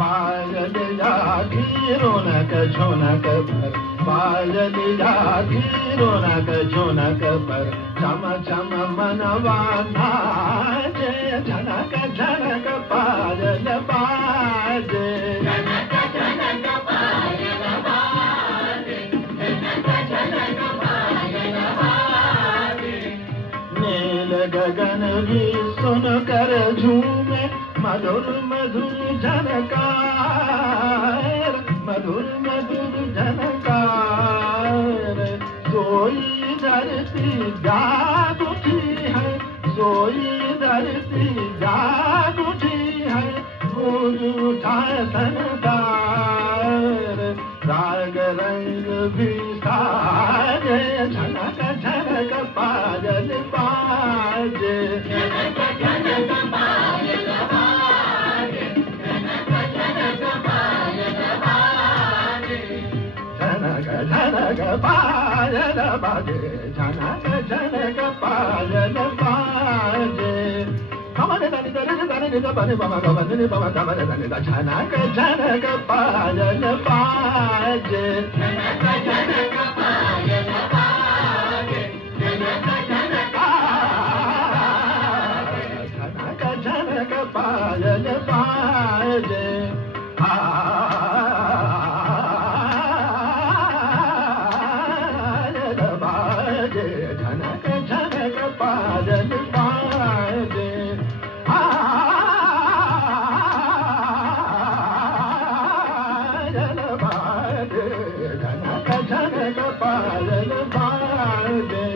पायलिया की रौनक झुनक पर, पायलिया की रौनक झुनक पर, चम चम मनवा नाचे, झनक झनक पायल बाजे, झनक झनक पायल बाजे, झनक झनक पायल बाजे। नील गगन भी सुन कर झूमे, मधुर मधुर झनकार, मधुर मधुर झनकार। सोई धरती जाग उठी है, सोई धरती जाग उठी है, गूंज उठा संसार। राग रंग भी साजे, झनक झनक पायल बाजे, झनक झनक पायल बाजे, झनक झनक पायल बाजे, झनक झनक पायल बाजे, झनक झनक पायल बाजे। कमल दनि दनि दनि नि बनि बम गम नि बम कमल दनि द, झनक झनक पायल बाजे, झनक झनक पायल बाजे, झनक झनक झनक झनक पायल बाजे। पायल बाजे, झनक झनक पायल बाजे। पायल बाजे, झनक झनक पायल बाजे।